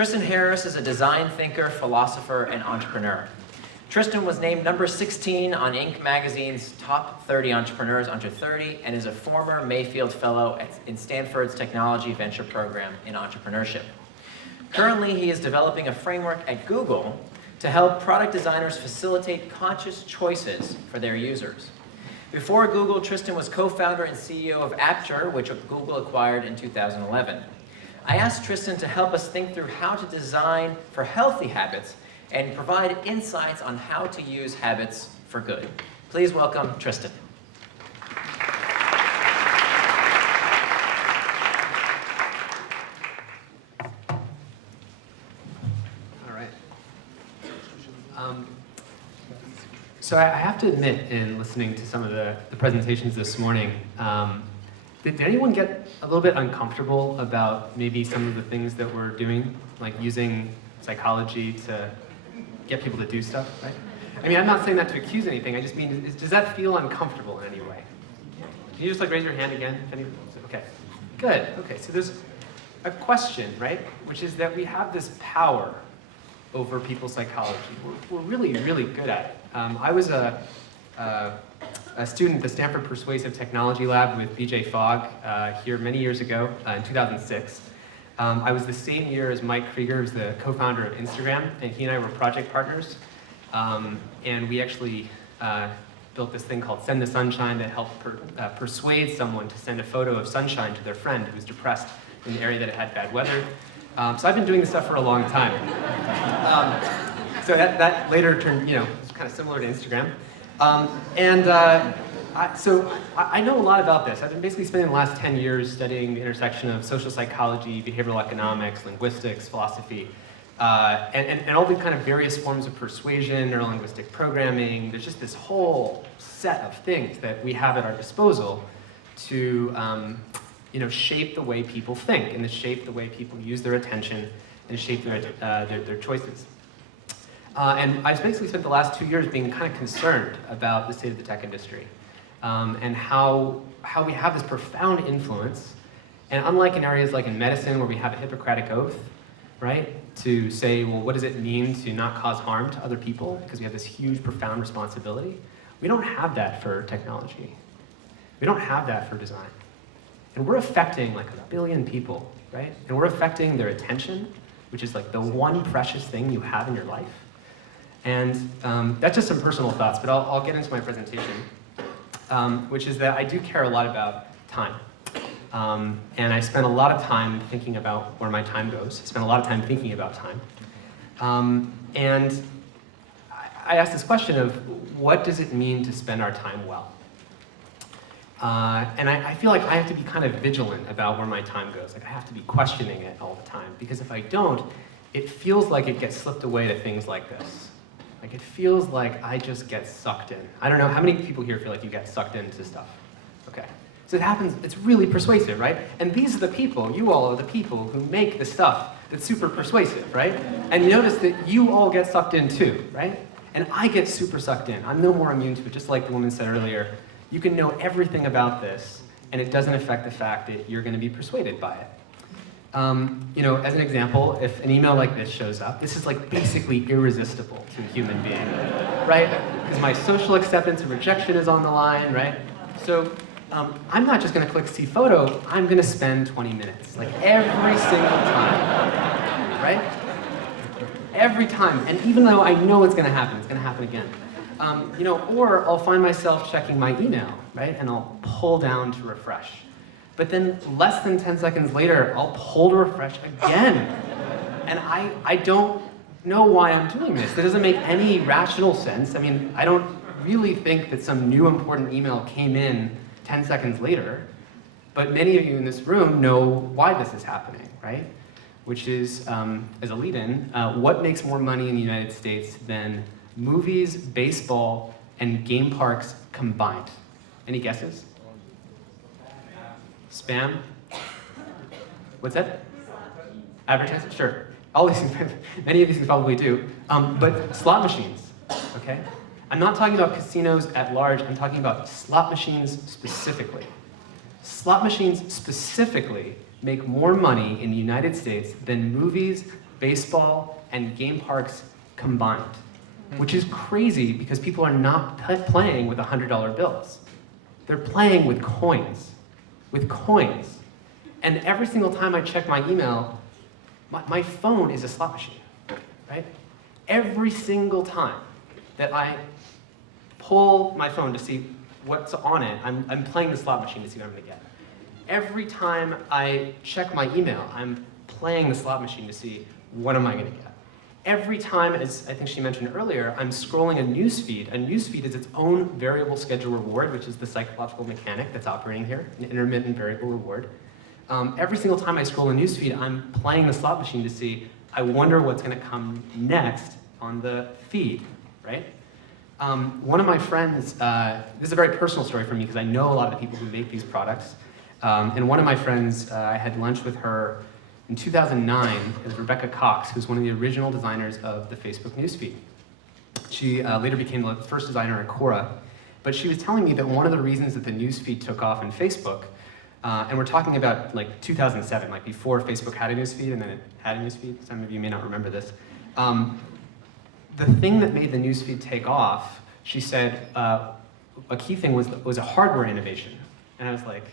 Tristan Harris is a design thinker, philosopher, and entrepreneur. Tristan was named number 16 on Inc. magazine's Top 30 Entrepreneurs Under 30 and is a former Mayfield Fellow in Stanford's Technology Venture Program in Entrepreneurship. Currently, he is developing a framework at Google to help product designers facilitate conscious choices for their users. Before Google, Tristan was co-founder and CEO of Apture, which Google acquired in 2011. I asked Tristan to help us think through how to design for healthy habits and provide insights on how to use habits for good. Please welcome Tristan. All right. So I have to admit, in listening to some of the presentations this morning, did anyone get a little bit uncomfortable about maybe some of the things that we're doing, like using psychology to get people to do stuff, right? I mean, I'm not saying that to accuse anything, I just mean, does that feel uncomfortable in any way? Can you just raise your hand again? Okay, good, okay, so there's a question, right? Which is that we have this power over people's psychology. We're really, really good at it. I was a student at the Stanford Persuasive Technology Lab with BJ Fogg here many years ago in 2006. I was the same year as Mike Krieger, who's the co-founder of Instagram, and he and I were project partners. And we actually built this thing called Send the Sunshine that helped persuade someone to send a photo of sunshine to their friend who was depressed in the area that had bad weather. So I've been doing this stuff for a long time. So that later turned, it's kind of similar to Instagram. So I know a lot about this. I've been basically spending the last 10 years studying the intersection of social psychology, behavioral economics, linguistics, philosophy, and all the kind of various forms of persuasion, neurolinguistic programming. There's just this whole set of things that we have at our disposal to shape the way people think and to shape the way people use their attention and shape their choices. And I've basically spent the last 2 years being kind of concerned about the state of the tech industry and how we have this profound influence. And unlike in areas like in medicine where we have a Hippocratic oath, right, to say, well, what does it mean to not cause harm to other people? Because we have this huge, profound responsibility. We don't have that for technology. We don't have that for design. And we're affecting like 1 billion people, right? And we're affecting their attention, which is like the one precious thing you have in your life. And that's just some personal thoughts, but I'll get into my presentation, which is that I do care a lot about time. And I spend a lot of time thinking about where my time goes. I spend a lot of time thinking about time. And I asked this question of, what does it mean to spend our time well? And I feel like I have to be kind of vigilant about where my time goes. Like I have to be questioning it all the time, because if I don't, it feels like it gets slipped away to things like this. Like it feels like I just get sucked in. I don't know, how many people here feel like you get sucked into stuff? Okay. So it happens, it's really persuasive, right? And these are the people, you all are the people who make the stuff that's super persuasive, right? And you notice that you all get sucked in too, right? And I get super sucked in. I'm no more immune to it, just like the woman said earlier. You can know everything about this, and it doesn't affect the fact that you're going to be persuaded by it. As an example, if an email like this shows up, this is like basically irresistible to a human being, right? Because my social acceptance and rejection is on the line, right? So I'm not just going to click see photo, I'm going to spend 20 minutes, like every single time, right? Every time, and even though I know it's going to happen again. Or I'll find myself checking my email, right? And I'll pull down to refresh. But then less than 10 seconds later, I'll pull to refresh again. And I don't know why I'm doing this. That doesn't make any rational sense. I mean, I don't really think that some new important email came in 10 seconds later. But many of you in this room know why this is happening, right? Which is, as a lead-in, what makes more money in the United States than movies, baseball, and game parks combined? Any guesses? Spam? What's that? Advertising? Sure. All these things, many of these things probably do. But slot machines, okay? I'm not talking about casinos at large, I'm talking about slot machines specifically. Slot machines specifically make more money in the United States than movies, baseball, and game parks combined, which is crazy because people are not playing with $100 bills. They're playing with coins, And every single time I check my email, my phone is a slot machine, right? Every single time that I pull my phone to see what's on it, I'm playing the slot machine to see what I'm gonna get. Every time I check my email, I'm playing the slot machine to see what am I gonna get. Every time, as I think she mentioned earlier, I'm scrolling a newsfeed. A newsfeed is its own variable schedule reward, which is the psychological mechanic that's operating here, an intermittent variable reward. Every single time I scroll a newsfeed, I'm playing the slot machine to see, I wonder what's gonna come next on the feed, right? One of my friends, this is a very personal story for me because I know a lot of the people who make these products. And one of my friends, I had lunch with her in 2009, is Rebecca Cox, who's one of the original designers of the Facebook newsfeed. She later became the first designer at Quora. But she was telling me that one of the reasons that the newsfeed took off in Facebook, and we're talking about like 2007, like before Facebook had a newsfeed and then it had a newsfeed. Some of you may not remember this. The thing that made the newsfeed take off, she said, a key thing was a hardware innovation. And I was like,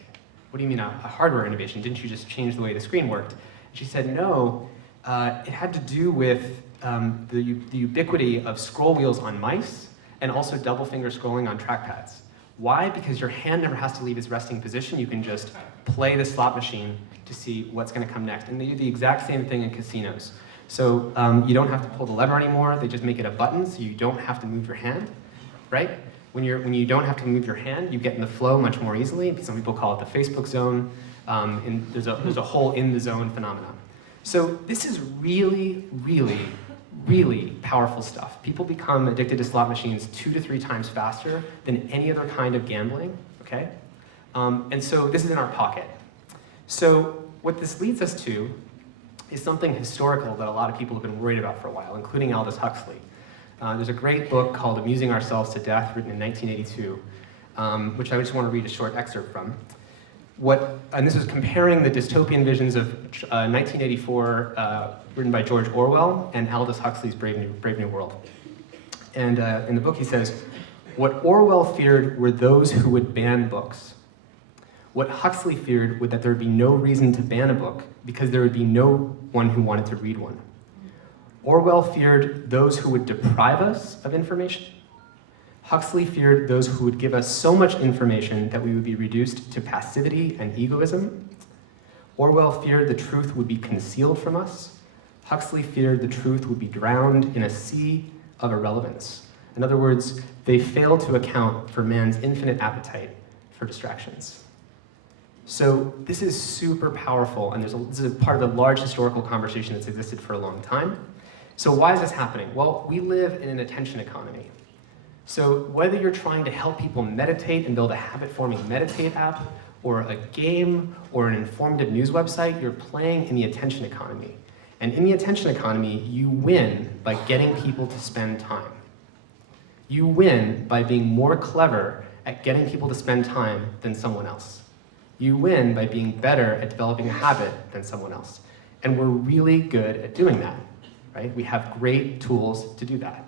what do you mean a hardware innovation? Didn't you just change the way the screen worked? She said, no, it had to do with the ubiquity of scroll wheels on mice and also double finger scrolling on trackpads. Why? Because your hand never has to leave its resting position. You can just play the slot machine to see what's going to come next. And they do the exact same thing in casinos. So you don't have to pull the lever anymore. They just make it a button, so you don't have to move your hand, right? When you don't have to move your hand, you get in the flow much more easily. Some people call it the Facebook zone. And there's a whole in the zone phenomenon. So this is really, really, really powerful stuff. People become addicted to slot machines 2 to 3 times faster than any other kind of gambling, okay? And so this is in our pocket. So what this leads us to is something historical that a lot of people have been worried about for a while, including Aldous Huxley. There's a great book called Amusing Ourselves to Death, written in 1982, which I just want to read a short excerpt from. And this is comparing the dystopian visions of 1984, written by George Orwell, and Aldous Huxley's Brave New World. And in the book he says, what Orwell feared were those who would ban books. What Huxley feared was that there would be no reason to ban a book because there would be no one who wanted to read one. Orwell feared those who would deprive us of information. Huxley feared those who would give us so much information that we would be reduced to passivity and egoism. Orwell feared the truth would be concealed from us. Huxley feared the truth would be drowned in a sea of irrelevance. In other words, they failed to account for man's infinite appetite for distractions. So this is super powerful, and this is a part of the large historical conversation that's existed for a long time. So why is this happening? Well, we live in an attention economy. So whether you're trying to help people meditate and build a habit-forming meditate app, or a game, or an informative news website, you're playing in the attention economy. And in the attention economy, you win by getting people to spend time. You win by being more clever at getting people to spend time than someone else. You win by being better at developing a habit than someone else. And we're really good at doing that, right? We have great tools to do that.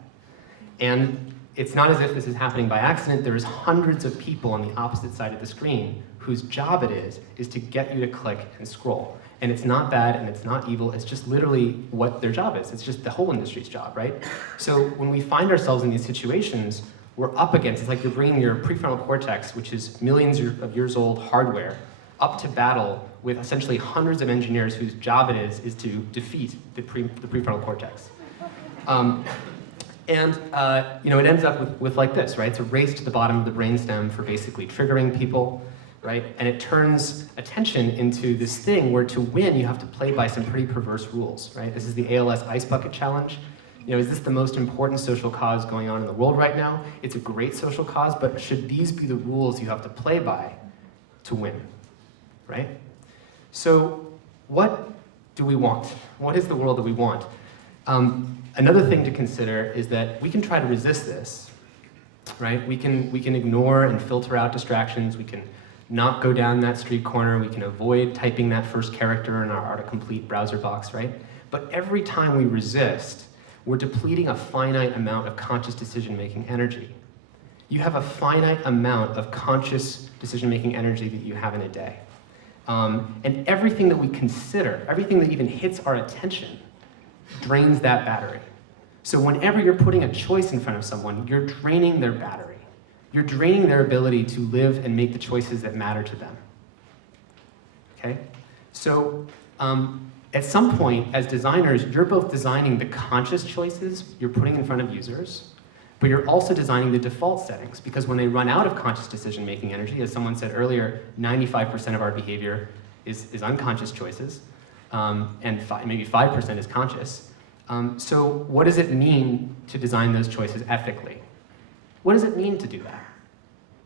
And it's not as if this is happening by accident. There's hundreds of people on the opposite side of the screen whose job it is to get you to click and scroll. And it's not bad and it's not evil, it's just literally what their job is. It's just the whole industry's job, right? So when we find ourselves in these situations, we're up against, it's like you're bringing your prefrontal cortex, which is millions of years old hardware, up to battle with essentially hundreds of engineers whose job it is to defeat the prefrontal cortex. It ends up with like this, right? It's a race to the bottom of the brainstem for basically triggering people, right? And it turns attention into this thing where to win, you have to play by some pretty perverse rules, right? This is the ALS Ice Bucket Challenge. Is this the most important social cause going on in the world right now? It's a great social cause, but should these be the rules you have to play by to win, right? So what do we want? What is the world that we want? Another thing to consider is that we can try to resist this, right? We can ignore and filter out distractions. We can not go down that street corner. We can avoid typing that first character in our autocomplete browser box, right? But every time we resist, we're depleting a finite amount of conscious decision-making energy. You have a finite amount of conscious decision-making energy that you have in a day. And everything that we consider, everything that even hits our attention, drains that battery. So whenever you're putting a choice in front of someone, you're draining their battery. You're draining their ability to live and make the choices that matter to them. Okay? So at some point, as designers, you're both designing the conscious choices you're putting in front of users, but you're also designing the default settings, because when they run out of conscious decision-making energy, as someone said earlier, 95% of our behavior is unconscious choices, and maybe 5% is conscious. So what does it mean to design those choices ethically? What does it mean to do that?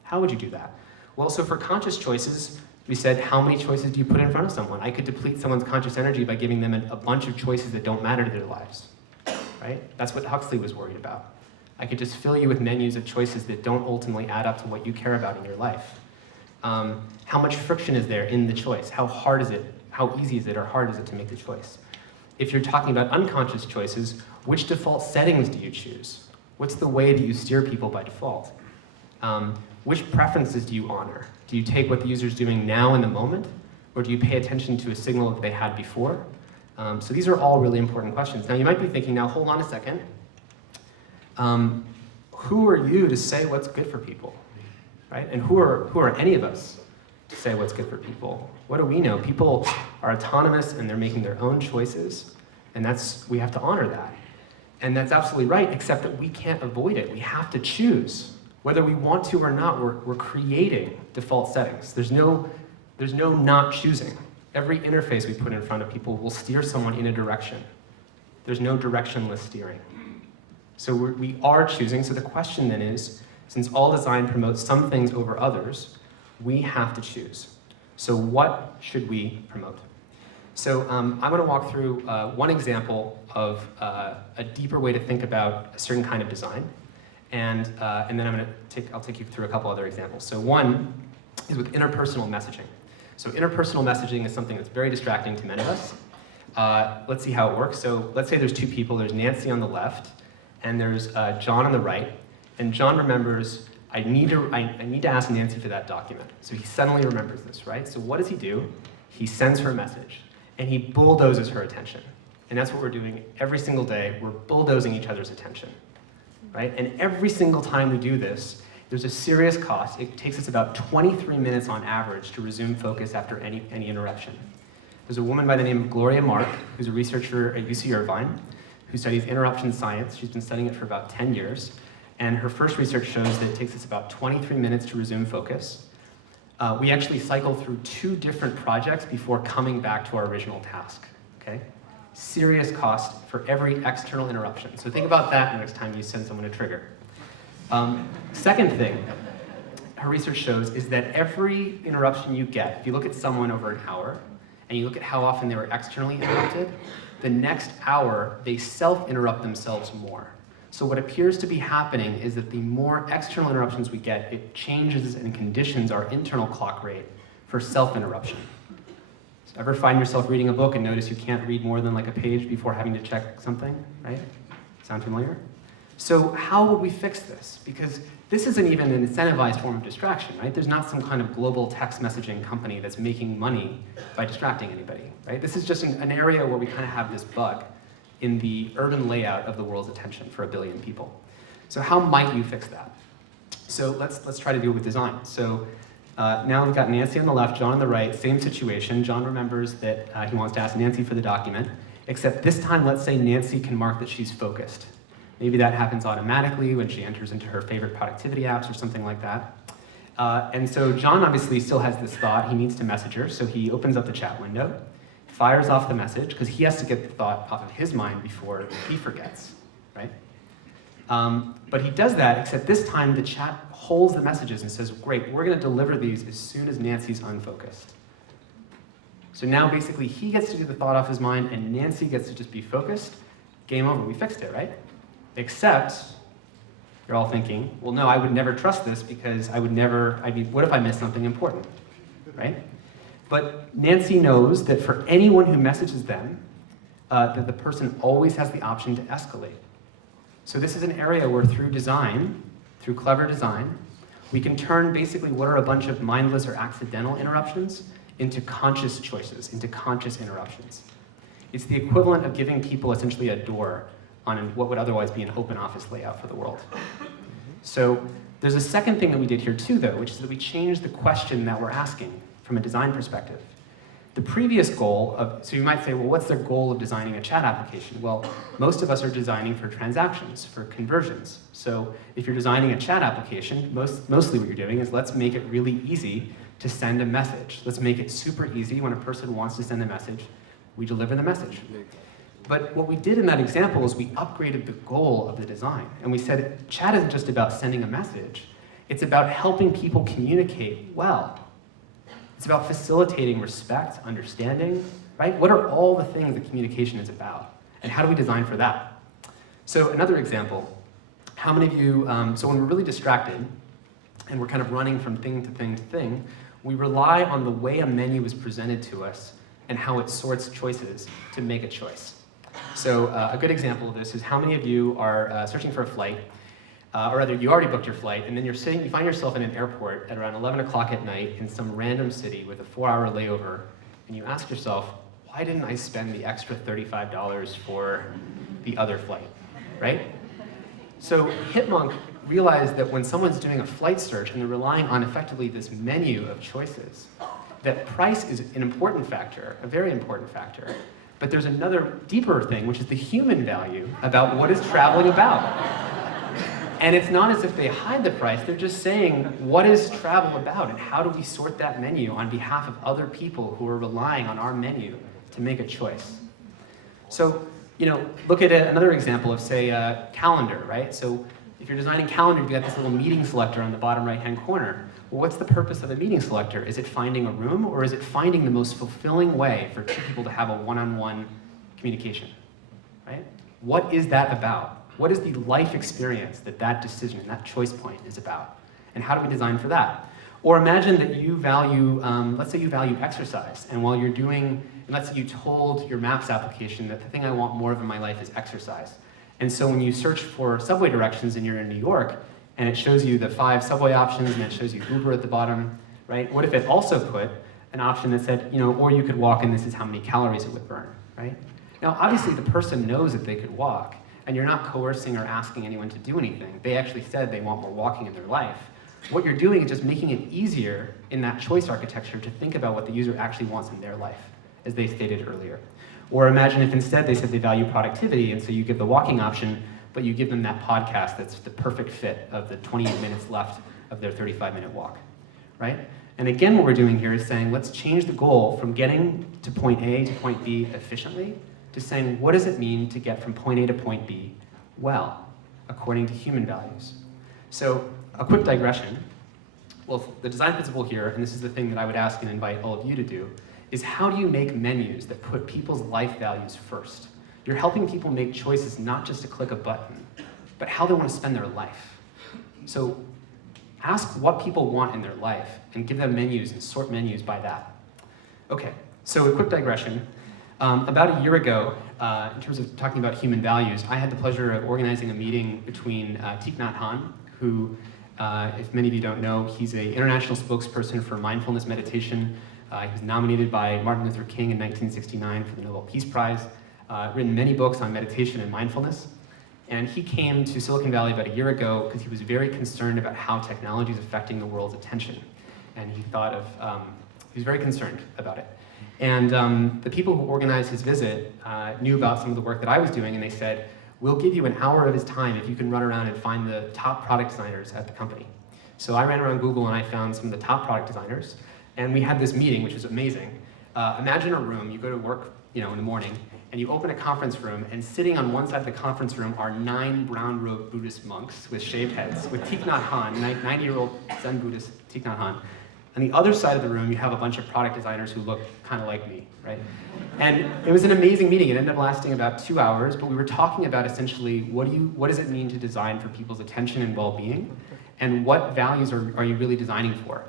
How would you do that? Well, so for conscious choices, we said, how many choices do you put in front of someone? I could deplete someone's conscious energy by giving them a bunch of choices that don't matter to their lives, right? That's what Huxley was worried about. I could just fill you with menus of choices that don't ultimately add up to what you care about in your life. How much friction is there in the choice? How hard is it? How easy is it or hard is it to make the choice? If you're talking about unconscious choices, which default settings do you choose? What's the way that you steer people by default? Which preferences do you honor? Do you take what the user's doing now in the moment, or do you pay attention to a signal that they had before? So these are all really important questions. Now you might be thinking, now hold on a second. Who are you to say what's good for people, right? And who are any of us to say what's good for people? What do we know? People are autonomous and they're making their own choices, and we have to honor that. And that's absolutely right, except that we can't avoid it. We have to choose. Whether we want to or not, we're creating default settings. There's no not choosing. Every interface we put in front of people will steer someone in a direction. There's no directionless steering. So we are choosing. So the question then is, since all design promotes some things over others, we have to choose. So what should we promote? So I'm going to walk through one example of a deeper way to think about a certain kind of design, and then I'll take you through a couple other examples. So one is with interpersonal messaging. So interpersonal messaging is something that's very distracting to many of us. Let's see how it works. So let's say there's two people. There's Nancy on the left, and there's John on the right. And John remembers, I need to ask Nancy for that document. So he suddenly remembers this, right? So what does he do? He sends her a message, and he bulldozes her attention. And that's what we're doing every single day. We're bulldozing each other's attention, right? And every single time we do this, there's a serious cost. It takes us about 23 minutes on average to resume focus after any interruption. There's a woman by the name of Gloria Mark, who's a researcher at UC Irvine, who studies interruption science. She's been studying it for about 10 years. And her first research shows that it takes us about 23 minutes to resume focus. We actually cycle through 2 different projects before coming back to our original task, okay? Serious cost for every external interruption. So think about that next time you send someone a trigger. Second thing her research shows is that every interruption you get, if you look at someone over an hour, and you look at how often they were externally interrupted, the next hour, they self-interrupt themselves more. So what appears to be happening is that the more external interruptions we get, it changes and conditions our internal clock rate for self-interruption. So ever find yourself reading a book and notice you can't read more than like a page before having to check something, right? Sound familiar? So how would we fix this? Because this isn't even an incentivized form of distraction, right? There's not some kind of global text messaging company that's making money by distracting anybody, right? This is just an area where we kind of have this bug in the urban layout of the world's attention for 1 billion people. So how might you fix that? So let's try to do it with design. So now we've got Nancy on the left, John on the right, same situation. John remembers that he wants to ask Nancy for the document, except this time let's say Nancy can mark that she's focused. Maybe that happens automatically when she enters into her favorite productivity apps or something like that. And so John obviously still has this thought, he needs to message her, so he opens up the chat window, fires off the message, because he has to get the thought off of his mind before he forgets, right? But he does that, except this time the chat holds the messages and says, great, we're gonna deliver these as soon as Nancy's unfocused. So now basically he gets to do the thought off his mind and Nancy gets to just be focused. Game over, we fixed it, right? Except, you're all thinking, well no, I would never trust this because what if I miss something important, right? But Nancy knows that for anyone who messages them, that the person always has the option to escalate. So this is an area where through design, through clever design, we can turn basically what are a bunch of mindless or accidental interruptions into conscious choices, into conscious interruptions. It's the equivalent of giving people essentially a door on what would otherwise be an open office layout for the world. So there's a second thing that we did here too, though, which is that we changed the question that we're asking from a design perspective. The previous goal of, so you might say, well, what's the goal of designing a chat application? Well, most of us are designing for transactions, for conversions. So if you're designing a chat application, mostly what you're doing is let's make it really easy to send a message. Let's make it super easy when a person wants to send a message, we deliver the message. But what we did in that example is we upgraded the goal of the design. And we said, chat isn't just about sending a message. It's about helping people communicate well. It's about facilitating respect, understanding, right? What are all the things that communication is about? And how do we design for that? So another example, how many of you, so when we're really distracted, and we're kind of running from thing to thing to thing, we rely on the way a menu is presented to us and how it sorts choices to make a choice. So a good example of this is how many of you are searching for a flight, or rather you already booked your flight, and then you find yourself in an airport at around 11 o'clock at night in some random city with a 4-hour layover, and you ask yourself, why didn't I spend the extra $35 for the other flight, right? So Hitmonk realized that when someone's doing a flight search and they're relying on effectively this menu of choices, that price is an important factor, a very important factor. But there's another deeper thing, which is the human value about what is traveling about. And it's not as if they hide the price, they're just saying, what is travel about and how do we sort that menu on behalf of other people who are relying on our menu to make a choice? So, look at another example of, say, a calendar, right? So if you're designing calendar, you've got this little meeting selector on the bottom right-hand corner. Well, what's the purpose of a meeting selector? Is it finding a room, or is it finding the most fulfilling way for two people to have a one-on-one communication, right? What is that about? What is the life experience that decision, that choice point is about? And how do we design for that? Or imagine that you value, let's say you value exercise, and while you're doing, and let's say you told your Maps application that the thing I want more of in my life is exercise. And so when you search for subway directions and you're in New York, and it shows you the 5 subway options, and it shows you Uber at the bottom, right? What if it also put an option that said, or you could walk and this is how many calories it would burn, right? Now, obviously the person knows that they could walk, and you're not coercing or asking anyone to do anything. They actually said they want more walking in their life. What you're doing is just making it easier in that choice architecture to think about what the user actually wants in their life, as they stated earlier. Or imagine if instead they said they value productivity, and so you give the walking option, but you give them that podcast that's the perfect fit of the 28 minutes left of their 35-minute walk, right? And again, what we're doing here is saying, let's change the goal from getting to point A to point B efficiently to saying, what does it mean to get from point A to point B well, according to human values? So a quick digression. Well, the design principle here, and this is the thing that I would ask and invite all of you to do, is how do you make menus that put people's life values first? You're helping people make choices not just to click a button, but how they want to spend their life. So ask what people want in their life and give them menus and sort menus by that. Okay, so a quick digression. About a year ago, in terms of talking about human values, I had the pleasure of organizing a meeting between Thich Nhat Hanh, who, if many of you don't know, he's an international spokesperson for mindfulness meditation. He was nominated by Martin Luther King in 1969 for the Nobel Peace Prize. Written many books on meditation and mindfulness. And he came to Silicon Valley about a year ago because he was very concerned about how technology is affecting the world's attention. And he thought of, he was very concerned about it. And the people who organized his visit knew about some of the work that I was doing, and they said, we'll give you an hour of his time if you can run around and find the top product designers at the company. So I ran around Google and I found some of the top product designers, and we had this meeting, which was amazing. Imagine a room, you go to work in the morning, and you open a conference room, and sitting on one side of the conference room are 9 brown-robed Buddhist monks with shaved heads, with Thich Nhat Hanh, 90-year-old Zen Buddhist Thich Nhat Hanh. On the other side of the room, you have a bunch of product designers who look kind of like me, right? And it was an amazing meeting. It ended up lasting about 2 hours, but we were talking about essentially what does it mean to design for people's attention and well-being, and what values are you really designing for?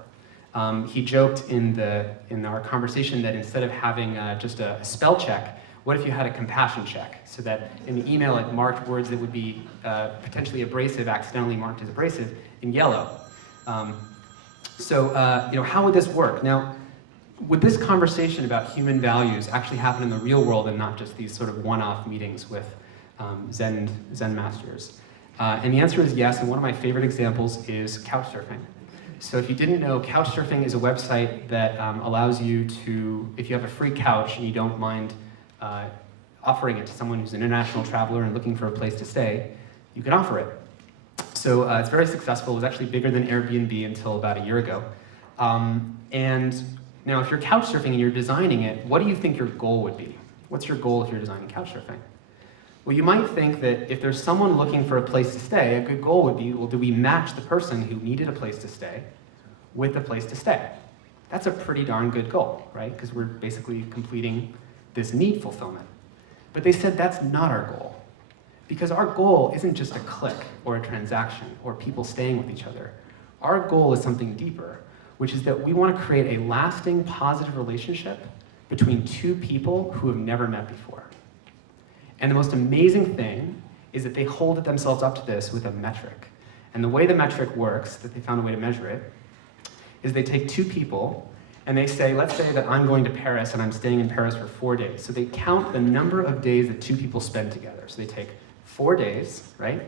He joked in our conversation that instead of having just a spell check, What if you had a compassion check, so that in the email it marked words that would be potentially abrasive, accidentally marked as abrasive, in yellow? How would this work? Now, would this conversation about human values actually happen in the real world and not just these sort of one-off meetings with Zen masters? And the answer is yes, and one of my favorite examples is Couchsurfing. So if you didn't know, Couchsurfing is a website that allows you to, if you have a free couch and you don't mind offering it to someone who's an international traveler and looking for a place to stay, you can offer it. So it's very successful. It was actually bigger than Airbnb until about a year ago. And now if you're couchsurfing and you're designing it, what do you think your goal would be? What's your goal if you're designing couchsurfing? Well, you might think that if there's someone looking for a place to stay, a good goal would be, well, do we match the person who needed a place to stay with a place to stay? That's a pretty darn good goal, right? Because we're basically completing this need fulfillment. But they said that's not our goal. Because our goal isn't just a click or a transaction or people staying with each other. Our goal is something deeper, which is that we want to create a lasting positive relationship between two people who have never met before. And the most amazing thing is that they hold themselves up to this with a metric. And the way the metric works, that they found a way to measure it, is they take two people and they say, let's say that I'm going to Paris and I'm staying in Paris for 4 days. So they count the number of days that two people spend together. So they take 4 days, right?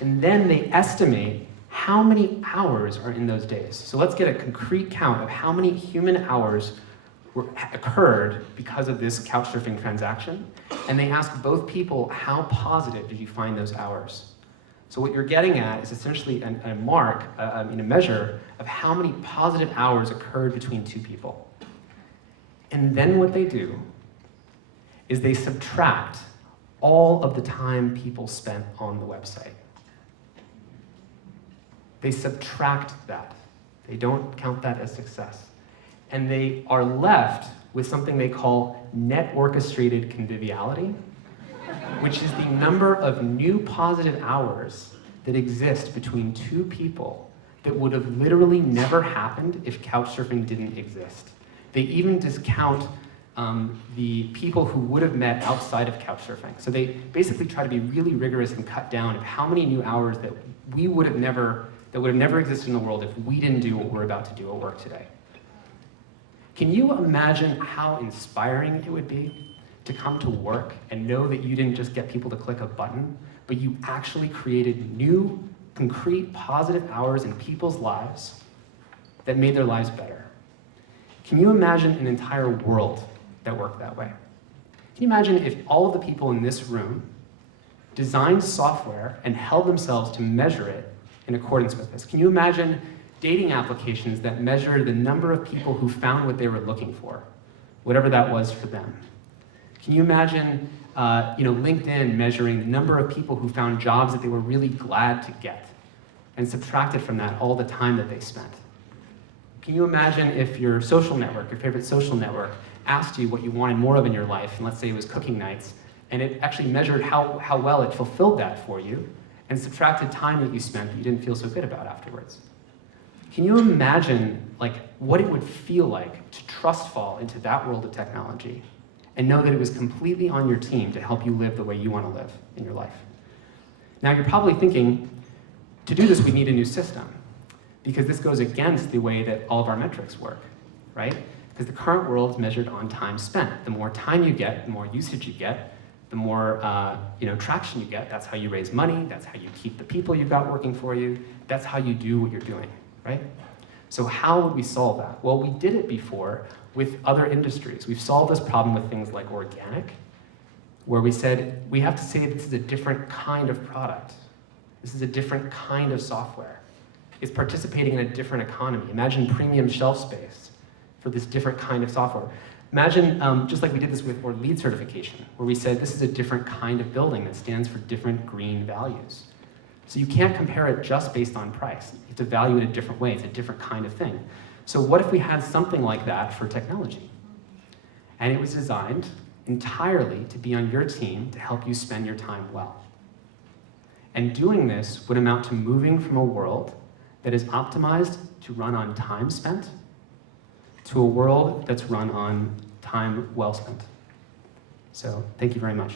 And then they estimate how many hours are in those days. So let's get a concrete count of how many human hours occurred because of this couchsurfing transaction. And they ask both people, how positive did you find those hours? So what you're getting at is essentially a measure of how many positive hours occurred between two people. And then what they do is they subtract all of the time people spent on the website. They subtract that. They don't count that as success. And they are left with something they call net orchestrated conviviality, which is the number of new positive hours that exist between two people that would have literally never happened if Couchsurfing didn't exist. They even discount the people who would have met outside of Couchsurfing. So they basically try to be really rigorous and cut down of how many new hours that would have never existed in the world if we didn't do what we're about to do at work today. Can you imagine how inspiring it would be to come to work and know that you didn't just get people to click a button, but you actually created new, concrete, positive hours in people's lives that made their lives better? Can you imagine an entire world that worked that way? Can you imagine if all of the people in this room designed software and held themselves to measure it in accordance with this? Can you imagine dating applications that measure the number of people who found what they were looking for, whatever that was for them? Can you imagine LinkedIn measuring the number of people who found jobs that they were really glad to get and subtracted from that all the time that they spent? Can you imagine if your social network, your favorite social network, asked you what you wanted more of in your life, and let's say it was cooking nights, and it actually measured how well it fulfilled that for you, and subtracted time that you spent that you didn't feel so good about afterwards? Can you imagine what it would feel like to trust fall into that world of technology and know that it was completely on your team to help you live the way you want to live in your life? Now you're probably thinking, to do this we need a new system, because this goes against the way that all of our metrics work, right? Because the current world is measured on time spent. The more time you get, the more usage you get, the more traction you get. That's how you raise money, that's how you keep the people you've got working for you, that's how you do what you're doing, right? So how would we solve that? Well, we did it before with other industries. We've solved this problem with things like organic, where we said, we have to say this is a different kind of product. This is a different kind of software. It's participating in a different economy. Imagine premium shelf space for this different kind of software. Imagine, just like we did this with LEED certification, where we said this is a different kind of building that stands for different green values. So you can't compare it just based on price. You have to value it a different way. It's a different kind of thing. So what if we had something like that for technology? And it was designed entirely to be on your team to help you spend your time well. And doing this would amount to moving from a world that is optimized to run on time spent to a world that's run on time well spent. So thank you very much.